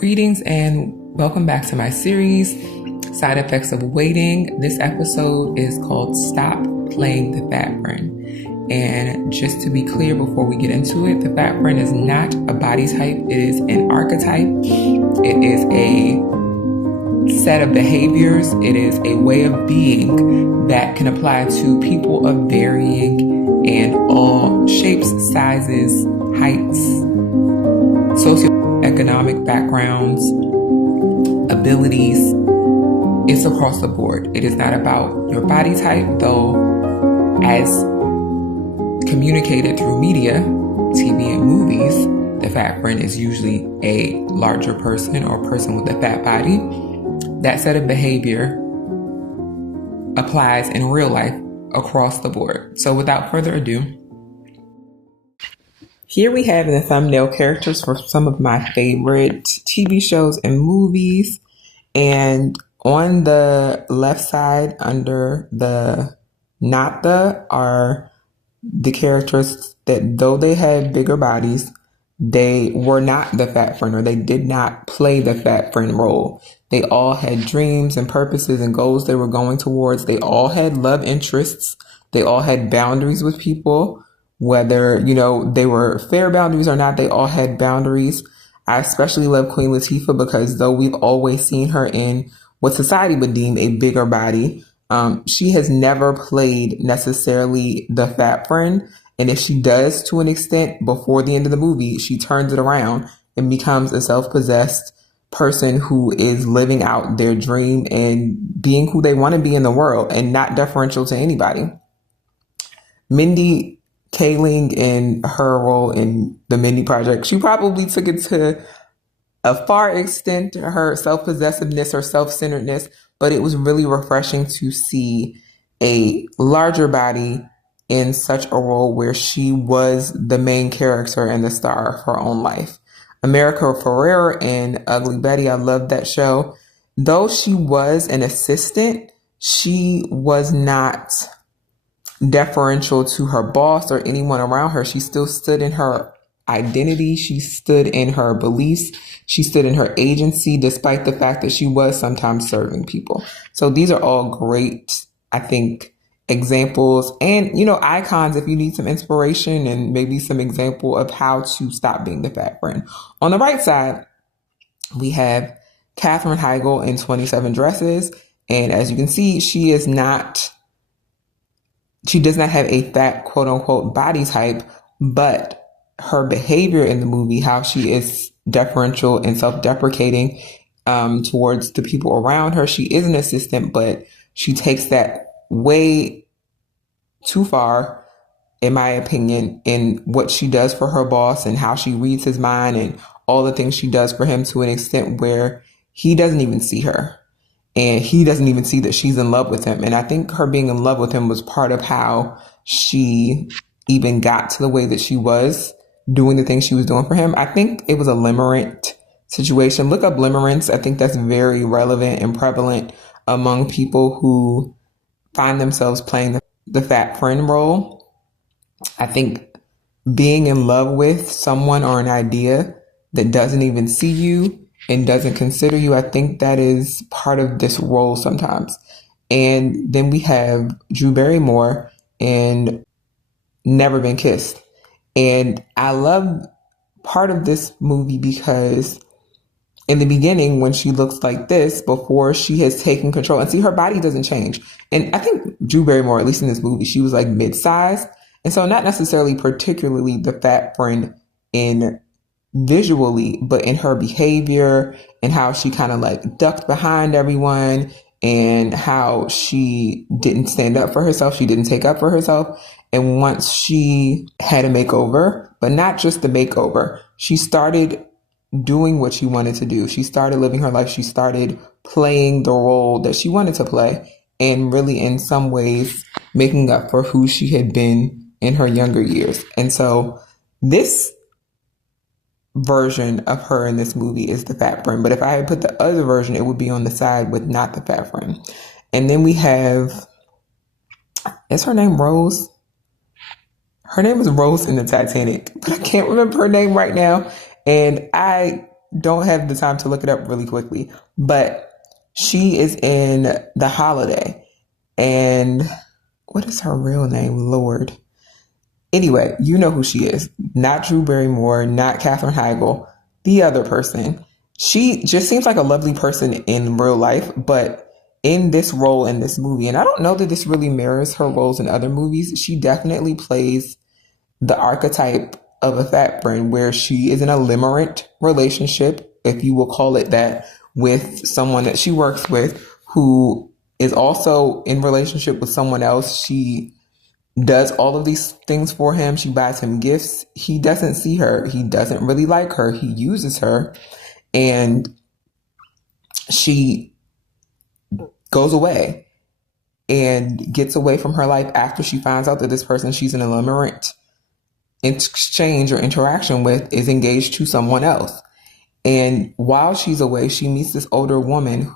Greetings and welcome back to my series, Side Effects of Waiting. This episode is called Stop Playing the Fat Friend. And just to be clear before we get into it, the fat friend is not a body type. It is an archetype. It is a set of behaviors. It is a way of being that can apply to people of varying and all shapes, sizes, heights, socioeconomic backgrounds, abilities. It's across the board. It is not about your body type, though, as communicated through media, TV and movies, the fat friend is usually a larger person or a person with a fat body. That set of behavior applies in real life across the board. So without further ado, here we have in the thumbnail characters for some of my favorite TV shows and movies. And on the left side under the not the are the characters that, though they had bigger bodies, they were not the fat friend, or they did not play the fat friend role. They all had dreams and purposes and goals they were going towards. They all had love interests. They all had boundaries with people, whether, they were fair boundaries or not. They all had boundaries. I especially love Queen Latifah because though we've always seen her in what society would deem a bigger body, she has never played necessarily the fat friend. And if she does to an extent before the end of the movie, she turns it around and becomes a self-possessed person who is living out their dream and being who they want to be in the world and not deferential to anybody. Mindy Kaling, in her role in the Mindy Project, she probably took it to a far extent, her self-possessiveness or self-centeredness, but it was really refreshing to see a larger body in such a role where she was the main character and the star of her own life. America Ferrera in Ugly Betty, I loved that show. Though she was an assistant, she was not deferential to her boss or anyone around her. She still stood in her identity. She stood in her beliefs. She stood in her agency, despite the fact that she was sometimes serving people. So these are all great, I think, examples and, icons if you need some inspiration and maybe some example of how to stop being the fat friend. On the right side, we have Katherine Heigl in 27 Dresses. And as you can see, she does not have a fat, quote unquote, body type, but her behavior in the movie, how she is deferential and self-deprecating towards the people around her. She is an assistant, but she takes that way too far, in my opinion, in what she does for her boss and how she reads his mind and all the things she does for him, to an extent where he doesn't even see her. And he doesn't even see that she's in love with him. And I think her being in love with him was part of how she even got to the way that she was doing the things she was doing for him. I think it was a limerent situation. Look up limerence. I think that's very relevant and prevalent among people who find themselves playing the fat friend role. I think being in love with someone or an idea that doesn't even see you and doesn't consider you, I think that is part of this role sometimes. And then we have Drew Barrymore in Never Been Kissed. And I love part of this movie because in the beginning, when she looks like this, before she has taken control, and see, her body doesn't change. And I think Drew Barrymore, at least in this movie, she was like mid-sized. And so not necessarily particularly the fat friend in visually, but in her behavior and how she kind of like ducked behind everyone and how she didn't stand up for herself. She didn't take up for herself. And once she had a makeover, but not just the makeover, she started doing what she wanted to do. She started living her life. She started playing the role that she wanted to play, and really in some ways making up for who she had been in her younger years. And so this version of her in this movie is the fat friend. But if I had put the other version, it would be on the side with not the fat friend. And then we have, is her name Rose? Her name was Rose in the Titanic, but I can't remember her name right now. And I don't have the time to look it up really quickly, but she is in The Holiday. And what is her real name? Lord. Anyway, you know who she is. Not Drew Barrymore, not Katherine Heigl, the other person. She just seems like a lovely person in real life, but in this role in this movie, and I don't know that this really mirrors her roles in other movies, she definitely plays the archetype of a fat friend where she is in a limerent relationship, if you will call it that, with someone that she works with who is also in relationship with someone else. She does all of these things for him. She buys him gifts. He doesn't see her. He doesn't really like her. He uses her, and she goes away and gets away from her life after she finds out that this person she's in a limerent exchange or interaction with is engaged to someone else. And while she's away, she meets this older man,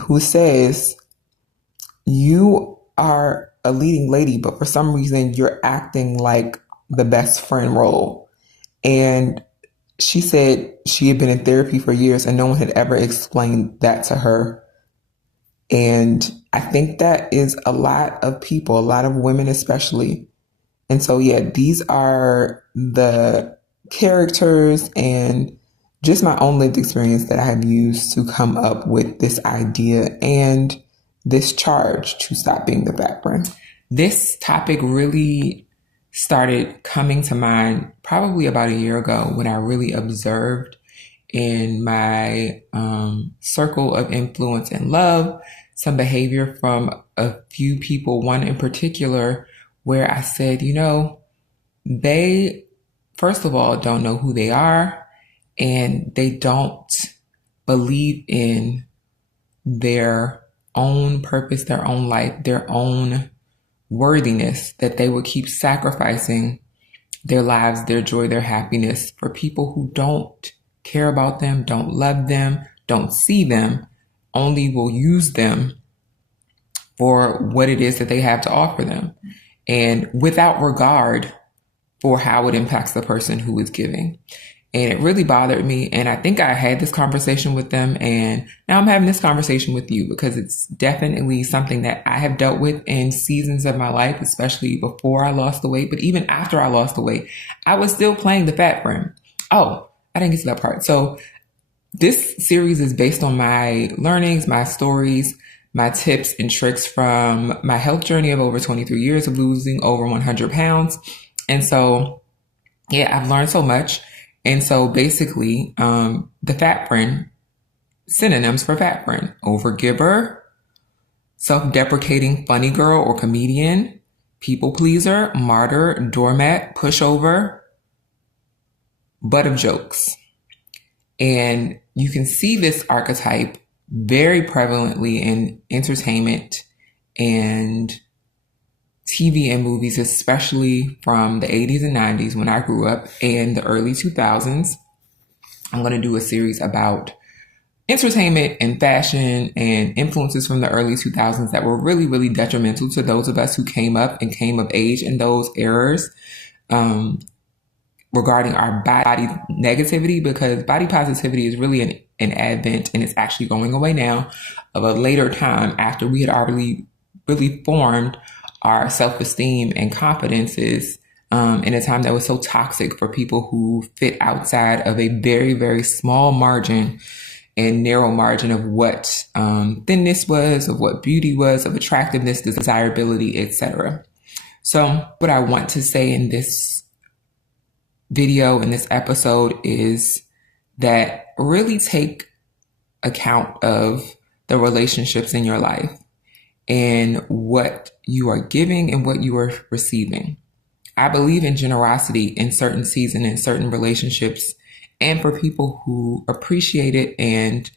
who says, "You are a leading lady, but for some reason you're acting like the best friend role." And she said she had been in therapy for years and no one had ever explained that to her. And I think that is a lot of people, a lot of women especially. And so, yeah, these are the characters and just my own lived experience that I have used to come up with this idea and this charge to stop being the fat friend. This topic really started coming to mind probably about a year ago when I really observed in my circle of influence and love some behavior from a few people, one in particular, where I said, they, first of all, don't know who they are, and they don't believe in their own purpose, their own life, their own worthiness, that they would keep sacrificing their lives, their joy, their happiness for people who don't care about them, don't love them, don't see them, only will use them for what it is that they have to offer them, and without regard for how it impacts the person who is giving. And it really bothered me. And I think I had this conversation with them, and now I'm having this conversation with you because it's definitely something that I have dealt with in seasons of my life, especially before I lost the weight. But even after I lost the weight, I was still playing the fat friend. Oh, I didn't get to that part. So this series is based on my learnings, my stories, my tips and tricks from my health journey of over 23 years of losing over 100 pounds. And so, yeah, I've learned so much. And so basically, the fat friend, synonyms for fat friend: overgiver, self-deprecating funny girl or comedian, people pleaser, martyr, doormat, pushover, butt of jokes. And you can see this archetype very prevalently in entertainment and TV and movies, especially from the 80s and 90s when I grew up, and the early 2000s. I'm going to do a series about entertainment and fashion and influences from the early 2000s that were really, really detrimental to those of us who came up and came of age in those eras, regarding our body negativity, because body positivity is really an advent, and it's actually going away now, of a later time after we had already really formed our self-esteem and confidences in a time that was so toxic for people who fit outside of a very, very small margin and narrow margin of what thinness was, of what beauty was, of attractiveness, desirability, etc. So what I want to say in this video, in this episode, is that really take account of the relationships in your life and what you are giving and what you are receiving. I believe in generosity in certain seasons, in certain relationships, and for people who appreciate it and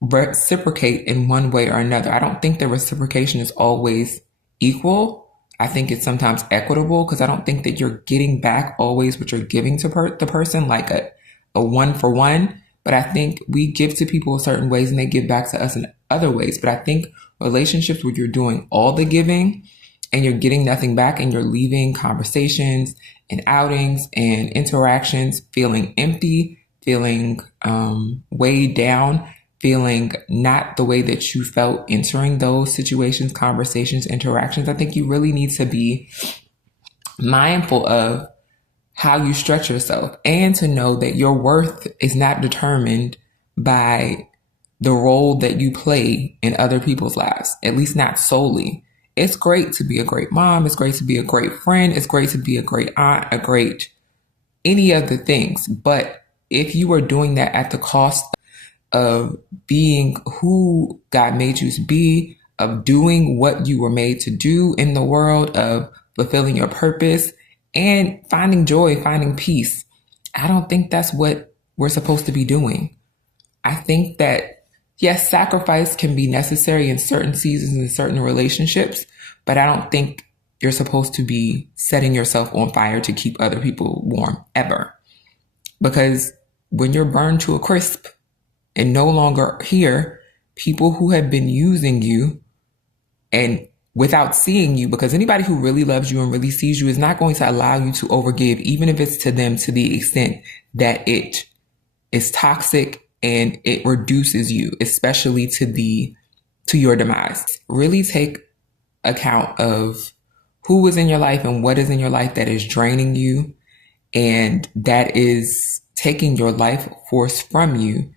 reciprocate in one way or another. I don't think the reciprocation is always equal. I think it's sometimes equitable, because I don't think that you're getting back always what you're giving to the person, like a one for one. But I think we give to people in certain ways and they give back to us in other ways. But I think relationships where you're doing all the giving and you're getting nothing back, and you're leaving conversations and outings and interactions, feeling empty, feeling weighed down, feeling not the way that you felt entering those situations, conversations, interactions. I think you really need to be mindful of how you stretch yourself and to know that your worth is not determined by the role that you play in other people's lives, at least not solely. It's great to be a great mom. It's great to be a great friend. It's great to be a great aunt, a great any of the things. But if you are doing that at the cost of being who God made you to be, of doing what you were made to do in the world, of fulfilling your purpose and finding joy, finding peace, I don't think that's what we're supposed to be doing. I think that, yes, sacrifice can be necessary in certain seasons and certain relationships, but I don't think you're supposed to be setting yourself on fire to keep other people warm ever. Because when you're burned to a crisp and no longer here, people who have been using you and without seeing you, because anybody who really loves you and really sees you is not going to allow you to overgive, even if it's to them to the extent that it is toxic and it reduces you, especially to your demise. Really take account of who is in your life and what is in your life that is draining you and that is taking your life force from you,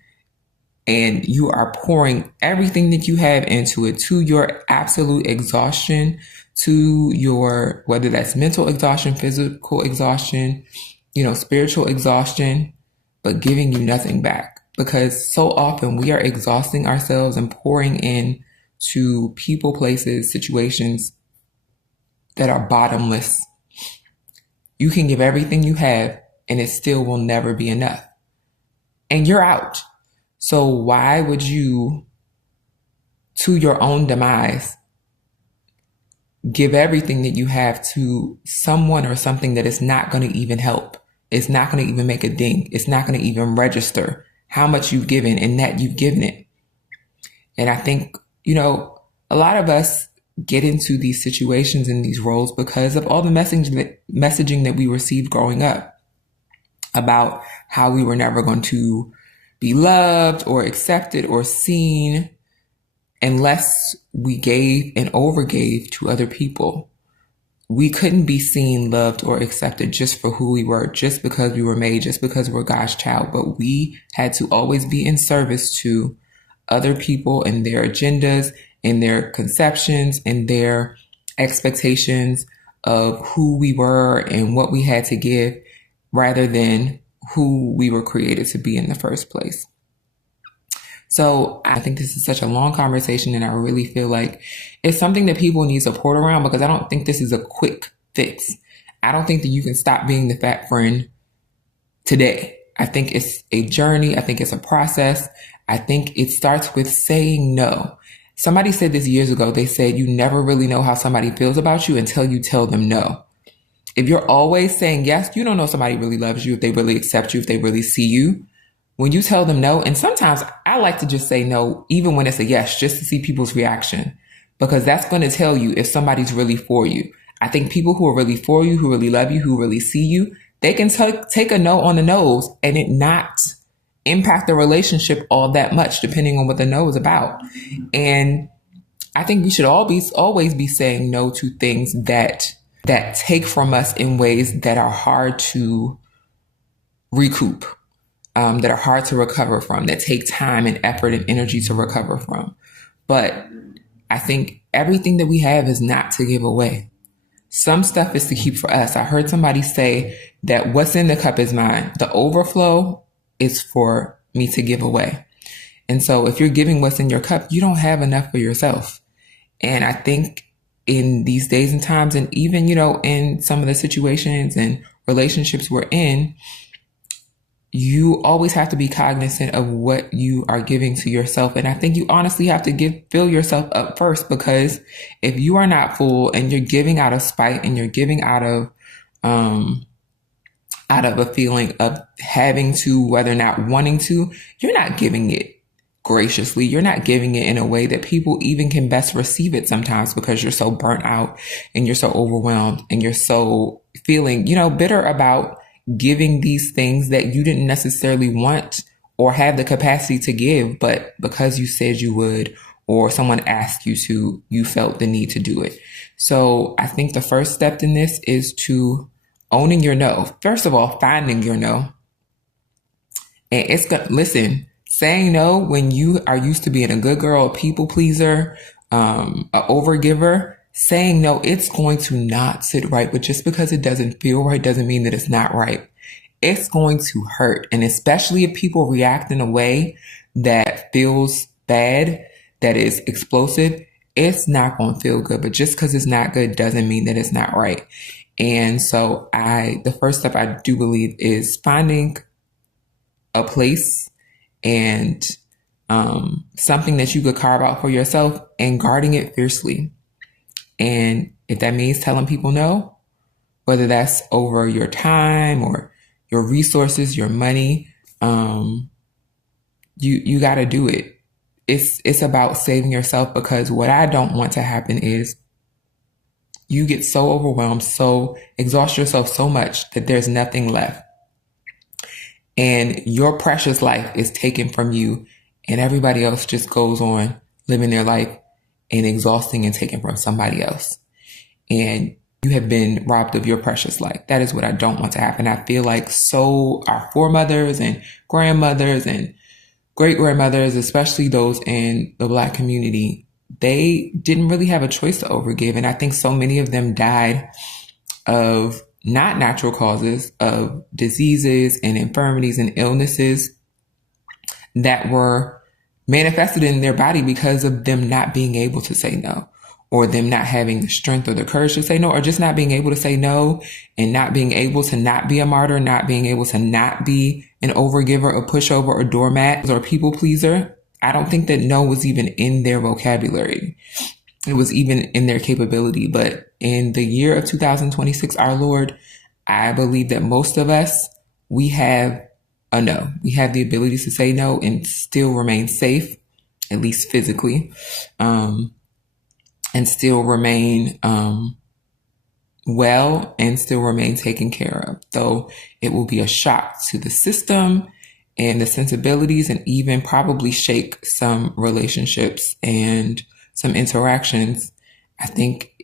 and you are pouring everything that you have into it to your absolute exhaustion, to your, whether that's mental exhaustion, physical exhaustion, spiritual exhaustion, but giving you nothing back. Because so often we are exhausting ourselves and pouring in to people, places, situations that are bottomless. You can give everything you have and it still will never be enough. And you're out. So why would you, to your own demise, give everything that you have to someone or something that is not going to even help? It's not going to even make a ding. It's not going to even register how much you've given and that you've given it. And I think, a lot of us get into these situations and these roles because of all the messaging that we received growing up about how we were never going to be loved or accepted or seen unless we gave and overgave to other people. We couldn't be seen, loved, or accepted just for who we were, just because we were made, just because we're God's child. But we had to always be in service to other people and their agendas and their conceptions and their expectations of who we were and what we had to give, rather than who we were created to be in the first place. So I think this is such a long conversation, and I really feel like it's something that people need support around, because I don't think this is a quick fix. I don't think that you can stop being the fat friend today. I think it's a journey. I think it's a process. I think it starts with saying no. Somebody said this years ago. They said you never really know how somebody feels about you until you tell them no. If you're always saying yes, you don't know if somebody really loves you, if they really accept you, if they really see you. When you tell them no, and sometimes I like to just say no, even when it's a yes, just to see people's reaction, because that's going to tell you if somebody's really for you. I think people who are really for you, who really love you, who really see you, they can take a no on the nose and it not impact the relationship all that much, depending on what the no is about. And I think we should always be saying no to things that take from us in ways that are hard to recoup. That are hard to recover from, that take time and effort and energy to recover from. But I think everything that we have is not to give away. Some stuff is to keep for us. I heard somebody say that what's in the cup is mine. The overflow is for me to give away. And so if you're giving what's in your cup, you don't have enough for yourself. And I think in these days and times, and even, in some of the situations and relationships we're in, you always have to be cognizant of what you are giving to yourself. And I think you honestly have to fill yourself up first, because if you are not full and you're giving out of spite and you're giving out of a feeling of having to, whether or not wanting to, you're not giving it graciously. You're not giving it in a way that people even can best receive it sometimes, because you're so burnt out and you're so overwhelmed and you're so feeling, bitter about giving these things that you didn't necessarily want or have the capacity to give, but because you said you would, or someone asked you to, you felt the need to do it. So I think the first step in this is to owning your no. First of all, finding your no. And listen, saying no when you are used to being a good girl, a people pleaser, a overgiver, saying no, it's going to not sit right. But just because it doesn't feel right doesn't mean that it's not right. It's going to hurt. And especially if people react in a way that feels bad, that is explosive, it's not going to feel good. But just because it's not good doesn't mean that it's not right. And so the first step I do believe is finding a place and something that you could carve out for yourself and guarding it fiercely. And if that means telling people no, whether that's over your time or your resources, your money, you got to do it. It's about saving yourself, because what I don't want to happen is you get so overwhelmed, so exhaust yourself so much that there's nothing left. And your precious life is taken from you, and everybody else just goes on living their life and exhausting and taken from somebody else. And you have been robbed of your precious life. That is what I don't want to happen. I feel like our foremothers and grandmothers and great grandmothers, especially those in the Black community, they didn't really have a choice to overgive. And I think so many of them died of not natural causes, of diseases and infirmities and illnesses that were manifested in their body because of them not being able to say no, or them not having the strength or the courage to say no, or just not being able to say no, and not being able to not be a martyr, not being able to not be an overgiver, a pushover, or doormat, or people pleaser. I don't think that no was even in their vocabulary. It was even in their capability. But in the year of 2026, our Lord, I believe that most of us, we have a no. We have the ability to say no and still remain safe, at least physically, and still remain well, and still remain taken care of. Though it will be a shock to the system and the sensibilities, and even probably shake some relationships and some interactions. I think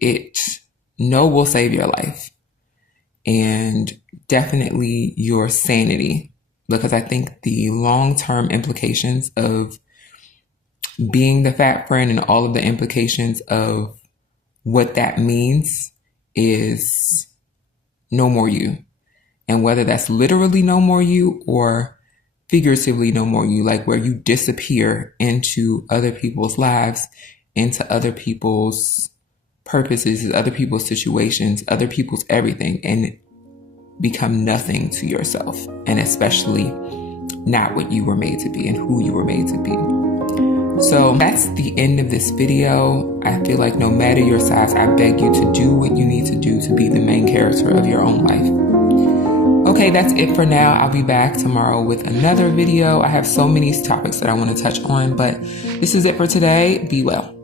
no will save your life, and definitely your sanity, because I think the long-term implications of being the fat friend and all of the implications of what that means is no more you. And whether that's literally no more you or figuratively no more you, like where you disappear into other people's lives, into other people's purposes, other people's situations, other people's everything, and become nothing to yourself, and especially not what you were made to be and who you were made to be. So that's the end of this video. I feel like no matter your size, I beg you to do what you need to do to be the main character of your own life. Okay, that's it for now. I'll be back tomorrow with another video. I have so many topics that I want to touch on, but this is it for today. Be well.